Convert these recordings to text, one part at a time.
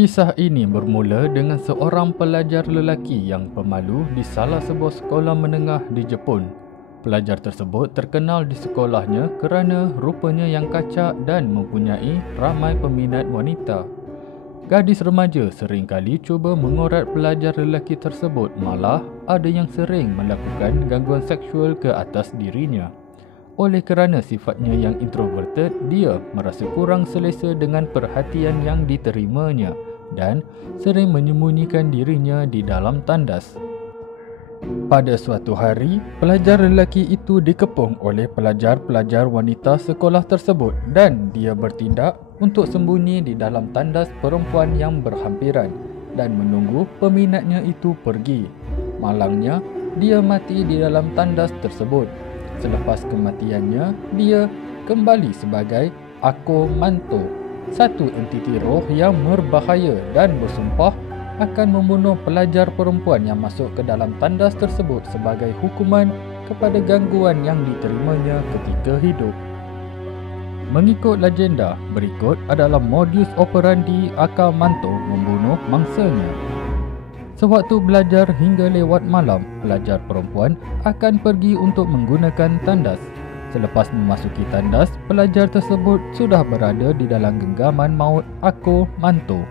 Kisah ini bermula dengan seorang pelajar lelaki yang pemalu di salah sebuah sekolah menengah di Jepun. Pelajar tersebut terkenal di sekolahnya kerana rupanya yang kacak dan mempunyai ramai peminat wanita. Gadis remaja seringkali cuba mengorat pelajar lelaki tersebut, malah ada yang sering melakukan gangguan seksual ke atas dirinya. Oleh kerana sifatnya yang introverted, dia merasa kurang selesa dengan perhatian yang diterimanya dan sering menyembunyikan dirinya di dalam tandas. Pada suatu hari, pelajar lelaki itu dikepung oleh pelajar-pelajar wanita sekolah tersebut dan dia bertindak untuk sembunyi di dalam tandas perempuan yang berhampiran dan menunggu peminatnya itu pergi. Malangnya, dia mati di dalam tandas tersebut. Selepas kematiannya, dia kembali sebagai Ako Manto, satu entiti roh yang berbahaya dan bersumpah akan membunuh pelajar perempuan yang masuk ke dalam tandas tersebut sebagai hukuman kepada gangguan yang diterimanya ketika hidup. Mengikut legenda, berikut adalah modus operandi Ako Manto membunuh mangsanya. Sewaktu belajar hingga lewat malam, pelajar perempuan akan pergi untuk menggunakan tandas. Selepas memasuki tandas, pelajar tersebut sudah berada di dalam genggaman maut Ako Manto.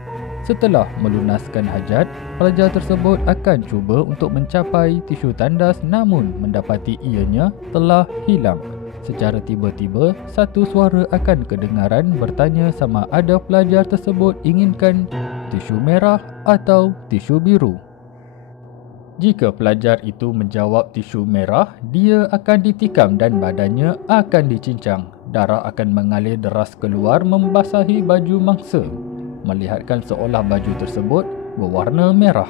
Setelah melunaskan hajat, pelajar tersebut akan cuba untuk mencapai tisu tandas namun mendapati ianya telah hilang. Secara tiba-tiba, satu suara akan kedengaran bertanya sama ada pelajar tersebut inginkan tisu merah atau tisu biru. Jika pelajar itu menjawab tisu merah, dia akan ditikam dan badannya akan dicincang. Darah akan mengalir deras keluar membasahi baju mangsa, melihatkan seolah baju tersebut berwarna merah.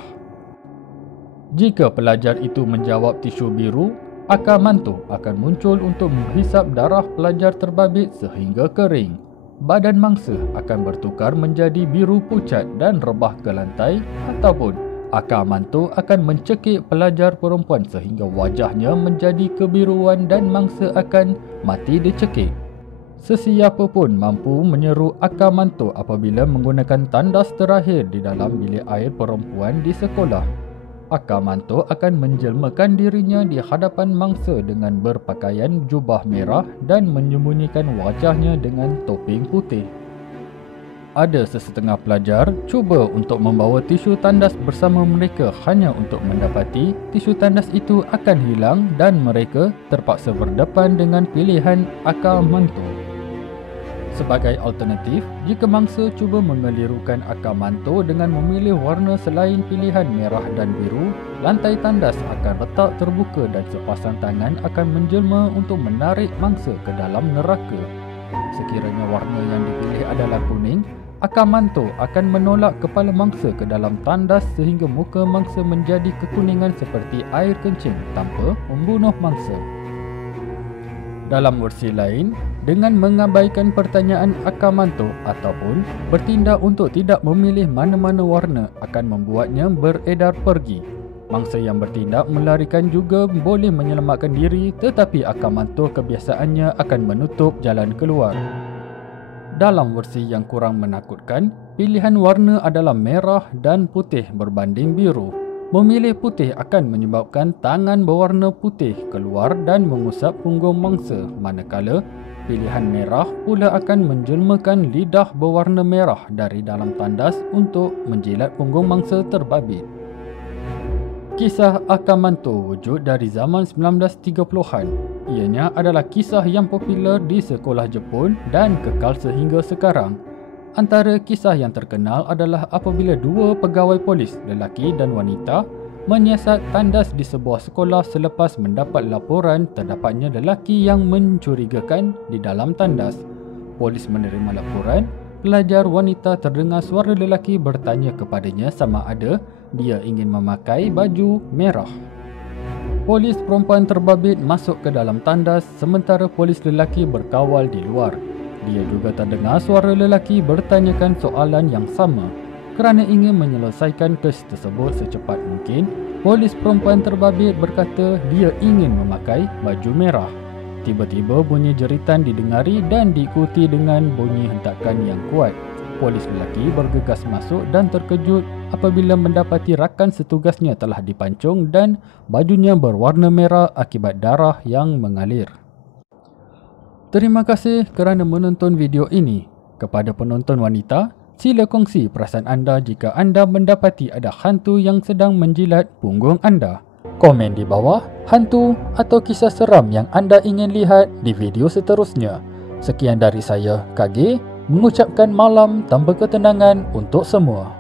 Jika pelajar itu menjawab tisu biru, Ako Manto akan muncul untuk menghisap darah pelajar terbabit sehingga kering. Badan mangsa akan bertukar menjadi biru pucat dan rebah ke lantai, ataupun Ako Manto akan mencekik pelajar perempuan sehingga wajahnya menjadi kebiruan dan mangsa akan mati dicekik. Sesiapa pun mampu menyeru Ako Manto apabila menggunakan tandas terakhir di dalam bilik air perempuan di sekolah. Ako Manto akan menjelmakan dirinya di hadapan mangsa dengan berpakaian jubah merah dan menyembunyikan wajahnya dengan topeng putih. Ada sesetengah pelajar cuba untuk membawa tisu tandas bersama mereka hanya untuk mendapati tisu tandas itu akan hilang dan mereka terpaksa berdepan dengan pilihan Ako Manto. Sebagai alternatif, jika mangsa cuba mengelirukan Ako Manto dengan memilih warna selain pilihan merah dan biru, lantai tandas akan retak terbuka dan sepasang tangan akan menjelma untuk menarik mangsa ke dalam neraka. Sekiranya warna yang dipilih adalah kuning, Ako Manto akan menolak kepala mangsa ke dalam tandas sehingga muka mangsa menjadi kekuningan seperti air kencing tanpa membunuh mangsa. Dalam versi lain, dengan mengabaikan pertanyaan Ako Manto ataupun bertindak untuk tidak memilih mana-mana warna akan membuatnya beredar pergi. Mangsa yang bertindak melarikan juga boleh menyelamatkan diri, tetapi Ako Manto kebiasaannya akan menutup jalan keluar. Dalam versi yang kurang menakutkan, pilihan warna adalah merah dan putih berbanding biru. Memilih putih akan menyebabkan tangan berwarna putih keluar dan mengusap punggung mangsa, manakala pilihan merah pula akan menjelmakan lidah berwarna merah dari dalam tandas untuk menjilat punggung mangsa terbabit. Kisah Ako Manto wujud dari zaman 1930-an. Ianya adalah kisah yang popular di sekolah Jepun dan kekal sehingga sekarang. Antara kisah yang terkenal adalah apabila dua pegawai polis, lelaki dan wanita, menyiasat tandas di sebuah sekolah selepas mendapat laporan terdapatnya lelaki yang mencurigakan di dalam tandas. Polis menerima laporan, pelajar wanita terdengar suara lelaki bertanya kepadanya sama ada dia ingin memakai baju merah. Polis perempuan terbabit masuk ke dalam tandas sementara polis lelaki berkawal di luar. Dia juga terdengar suara lelaki bertanyakan soalan yang sama. Kerana ingin menyelesaikan kes tersebut secepat mungkin, polis perempuan terbabit berkata dia ingin memakai baju merah. Tiba-tiba bunyi jeritan didengari dan diikuti dengan bunyi hentakan yang kuat. polis lelaki bergegas masuk dan terkejut apabila mendapati rakan setugasnya telah dipancung dan bajunya berwarna merah akibat darah yang mengalir. Terima kasih kerana menonton video ini. Kepada penonton wanita, sila kongsi perasaan anda jika anda mendapati ada hantu yang sedang menjilat punggung anda. Komen di bawah hantu atau kisah seram yang anda ingin lihat di video seterusnya. Sekian dari saya, KG, mengucapkan malam tanpa ketenangan untuk semua.